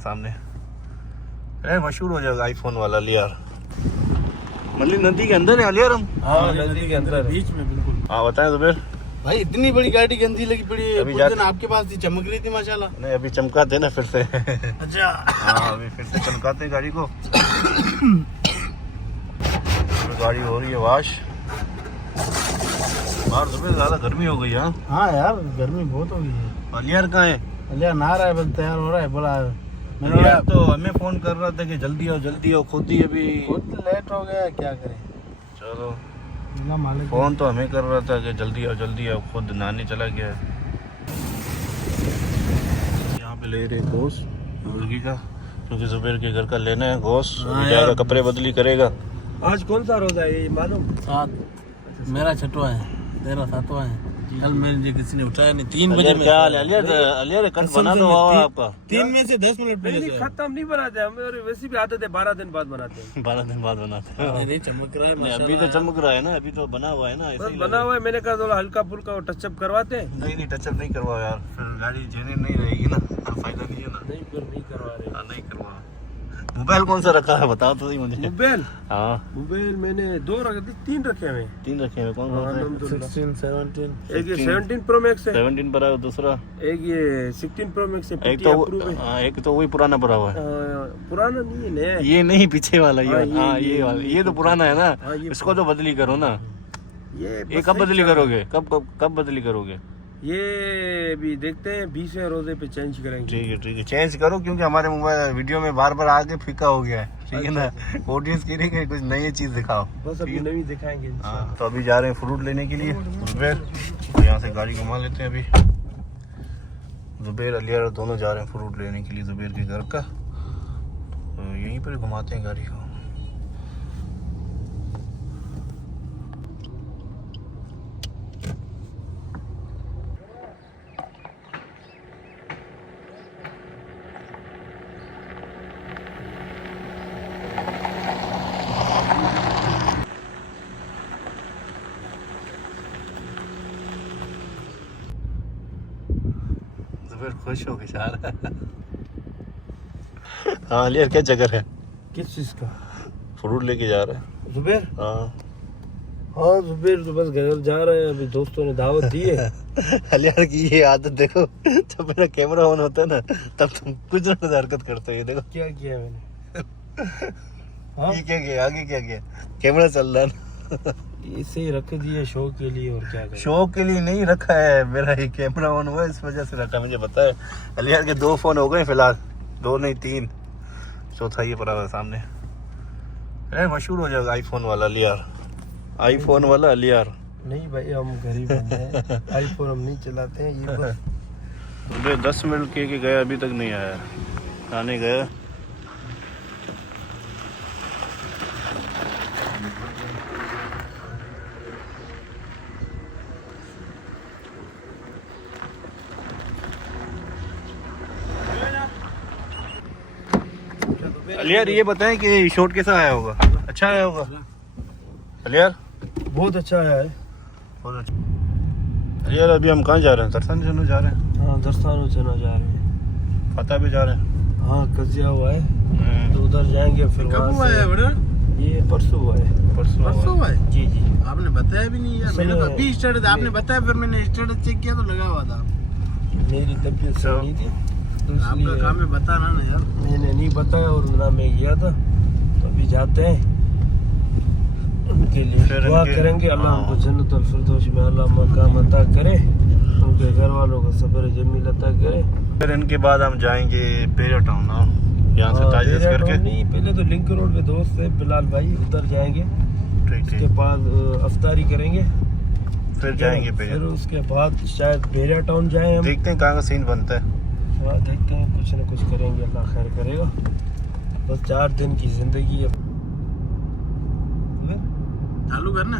सामने अरे मशहूर हो जाएगा आईफोन वाला लियार। मल्ली नदी के अंदर है लियार हम। हाँ नदी के अंदर बीच में बिल्कुल। हाँ बताएं जुबैर भाई इतनी बड़ी गाड़ी गंदी लगी पड़ी है। अभी कुछ दिन आपके पास थी चमक रही थी माशाल्लाह। नहीं अभी चमकाते ना फिर से। अच्छा हाँ अभी फिर से चमकाते गाड़ी को। गाड़ी हो रही है वाश बाहर। जुबैर ज्यादा गर्मी हो गई। हाँ यार गर्मी बहुत हो गई है। लियार कहाँ है? अलिया नहा रहा है बस तैयार हो रहा है। बोला लियार तो हमें फोन कर रहा था कि जल्दी आओ खुद ही अभी बहुत लेट हो गया क्या करें। चलो ना मालिक फोन तो हमें कर रहा था कि जल्दी आओ खुद नहाने चला गया है। यहाँ पे ले रहे गोश्त मुर्गी का क्योंकि जुबैर के घर का लेना है गोश्त। जाएगा कपड़े बदली करेगा। आज कौन सा रोजा है ये मालूम? 7 मेरा छठवा है, तेरा 7वां है। कल मेरे किसी ने उठाया नहीं। 3 बजे में क्या अलियर कट बना दो आपका। 3 में से 10 मिनट पहले खत्म नहीं बनाते हम। वैसे भी आदत है 12 दिन बाद बनाते हैं। 12 दिन बाद बनाते हैं। अरे चमक रहा है नहीं, अभी तो चमक रहा है ना। अभी तो बना हुआ है ना। बस बना हुआ है। मैंने कहा थोड़ा हल्का फुल्का टचअप करवाते हैं। नहीं टचअप नहीं करवाओ यार फिर गाड़ी जेन्युइन नहीं रहेगी ना। फायदा नहीं है ना। नहीं फिर नहीं करवा रहे। नहीं करवा। मोबाइल कौन सा रखा है बताओ तो सही मुझे। मोबाइल मोबाइल मैंने 2 रखे थे, 3 रखे हुए। 3 रखे हैं। कौन कौन से? 16, 17 एक ये 17 प्रो मैक्स है। 17 पर है दूसरा। एक ये 16 प्रो मैक्स है। एक तो वही पुराना पड़ा हुआ है। पुराना नहीं है नया है। ये नहीं पीछे वाला ये ये वाला। ये तो पुराना है ना। इसको तो बदली करो ना। ये कब बदली करोगे? कब बदली करोगे? ये भी देखते हैं 20 रोजे पे चेंज करेंगे। ठीक है चेंज करो क्योंकि हमारे मोबाइल वीडियो में बार आगे फीका हो गया है। ठीक है ना। ऑडियंस कह रही है कुछ नई चीज दिखाओ। बस अभी नई दिखाएंगे। तो अभी जा रहे हैं फ्रूट लेने के लिए जुबैर। तो यहाँ से गाड़ी घुमा लेते हैं। अभी जुबैर अलियार दोनों जा रहे हैं फ्रूट लेने के लिए जुबैर के घर का। तो यहीं पर घुमाते हैं गाड़ी को। खुश हो गई यार। हाँ लियर क्या चक्कर है? किस चीज का? फ्रूट लेके जा रहे हैं जुबैर। हाँ जुबैर तो बस घर जा रहे हैं। अभी दोस्तों ने दावत दी है। अलियार की ये आदत देखो जब मेरा कैमरा ऑन होता है ना तब तुम कुछ ना कुछ हरकत करते हो। देखो क्या किया मैंने। ये क्या किया? आगे क्या किया? कैमरा चल रहा है ना। इसे ही रख दिए शो के लिए और क्या करें। शो के लिए नहीं रखा है। मेरा ये कैमरा ऑन हुआ इस वजह से रखा। मुझे पता है अलियार के 2 फोन हो गए फिलहाल। 2 नहीं 3। चौथा ये पड़ा हुआ सामने। अरे मशहूर हो जाएगा आईफोन वाला लियार। आईफोन वाला अलियार। नहीं भाई हम गरीब बंदे हैं। आईफोन हम नहीं चलाते हैं। ये बस 10 मिनट के गया अभी तक नहीं आया। आने गया। अलियार ये बताएं कि शॉट कैसा आया होगा? अच्छा आया होगा अलियार? बहुत अच्छा आया है। बहुत अच्छा। अलियार अभी हम कहाँ जा रहे हैं? तरसान चनो जा रहे हैं। हाँ दरसानो चना जा रहे हैं। फतेह भी जा रहे हैं। हाँ कजिया हुआ है तो उधर जाएंगे। फिर कब हुआ है बड़ा? ये परसों हुआ है। परसों हुआ है? जी आपने बताया भी नहीं यार। मैंने तो अभी स्टेटस आपने बताया फिर मैंने स्टेटस चेक किया तो लगा हुआ था। मेरी तबीयत सही नहीं थी तो आपका काम है बताना ना यार। मैंने नहीं बताया और ना मैं गया था। तो अभी जाते हैं उनके लिए दुआ करेंगे। अल्लाह उनको जन्नतुल फिरदौस में अल्लाह मकाम अता करे। उनके घर वालों को सब्र जमील अता करे। फिर इनके बाद हम जाएंगे पेरिया टाउन। यहाँ से ताजियत करके नहीं पहले तो लिंक रोड पे दोस्त है बिलाल भाई उधर जाएंगे। उसके बाद अफ्तारी करेंगे फिर जाएंगे फिर उसके बाद शायद पेरिया टाउन जाएं हम। देखते हैं कहाँ का सीन बनता है। देखते हैं कुछ ना कुछ करेंगे। अल्लाह खैर करेगा। बस 4 दिन की जिंदगी है। चालू करना।